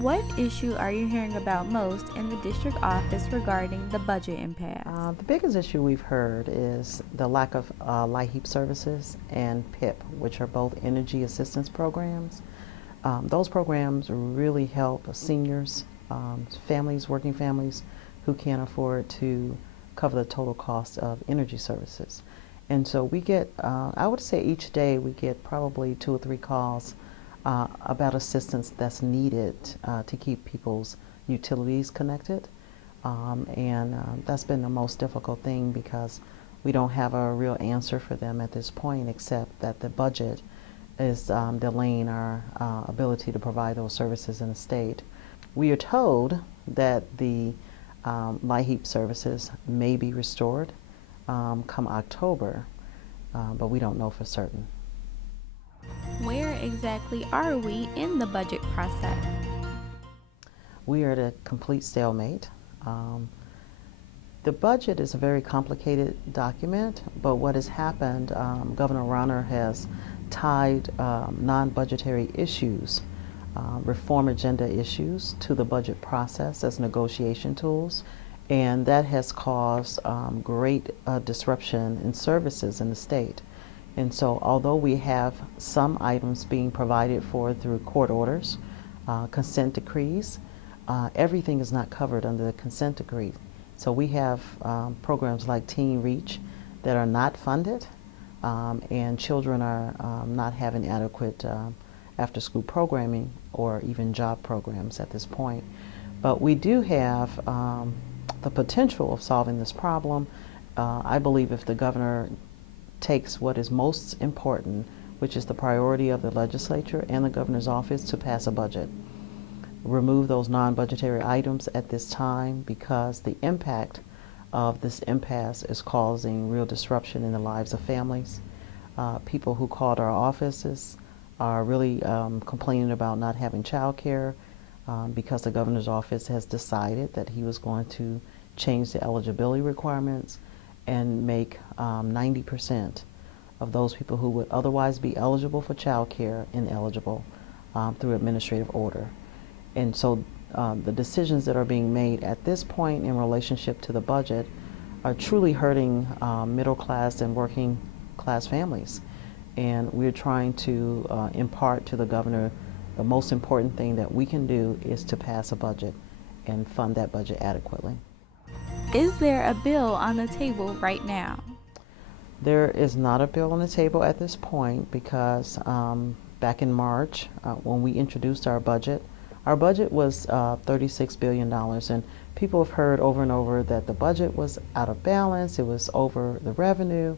What issue are you hearing about most in the district office regarding the budget impasse? The biggest issue we've heard is the lack of LIHEAP services and PIP, which are both energy assistance programs. Those programs really help seniors, families, working families who can't afford to cover the total cost of energy services. And so we get, I would say each day we get probably 2 or 3 calls about assistance that's needed to keep people's utilities connected. That's been the most difficult thing because we don't have a real answer for them at this point, except that the budget is delaying our ability to provide those services in the state. We are told that the LIHEAP services may be restored come October, but we don't know for certain. Where exactly are we in the budget process? We are at a complete stalemate. The budget is a very complicated document, but what has happened, Governor Rauner has tied non-budgetary issues, reform agenda issues, to the budget process as negotiation tools, and that has caused great disruption in services in the state. And so although we have some items being provided for through court orders, consent decrees, everything is not covered under the consent decree. So we have programs like Teen Reach that are not funded, and children are not having adequate after-school programming or even job programs at this point. But we do have the potential of solving this problem. I believe if the governor takes what is most important, which is the priority of the legislature and the governor's office, to pass a budget. Remove those non-budgetary items at this time because the impact of this impasse is causing real disruption in the lives of families. People who called our offices are really complaining about not having child care because the governor's office has decided that he was going to change the eligibility requirements and make 90% of those people who would otherwise be eligible for child care ineligible through administrative order. And so the decisions that are being made at this point in relationship to the budget are truly hurting middle class and working class families. And we're trying to impart to the governor the most important thing that we can do is to pass a budget and fund that budget adequately. Is there a bill on the table right now? There is not a bill on the table at this point because back in March, when we introduced our budget was $36 billion, and people have heard over and over that the budget was out of balance, it was over the revenue,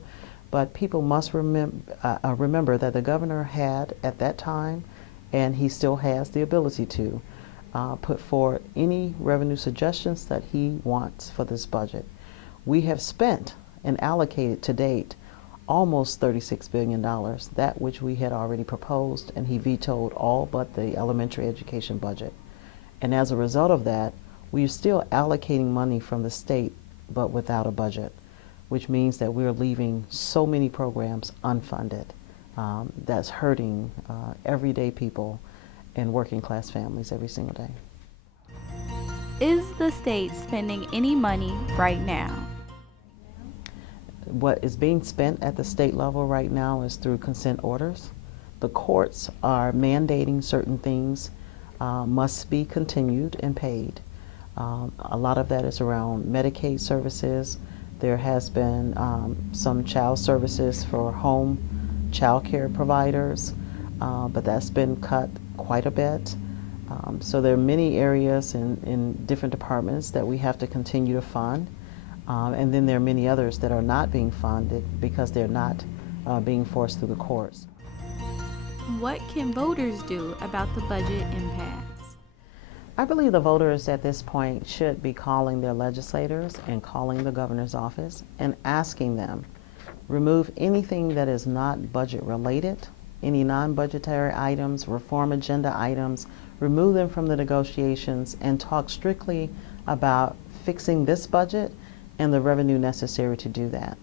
but people must remember that the governor had at that time, and he still has the ability to, put forward any revenue suggestions that he wants for this budget. We have spent and allocated to date almost $36 billion, that which we had already proposed, and he vetoed all but the elementary education budget. And as a result of that, we are still allocating money from the state, but without a budget, which means that we're leaving so many programs unfunded. That's hurting everyday people and working class families every single day. Is the state spending any money right now? What is being spent at the state level right now is through consent orders. The courts are mandating certain things must be continued and paid. A lot of that is around Medicaid services. There has been some child services for home child care providers, but that's been cut quite a bit. So there are many areas in different departments that we have to continue to fund. And then there are many others that are not being funded because they're not being forced through the courts. What can voters do about the budget impasse? I believe the voters at this point should be calling their legislators and calling the governor's office and asking them, remove anything that is not budget related, any non-budgetary items, reform agenda items, remove them from the negotiations and talk strictly about fixing this budget and the revenue necessary to do that.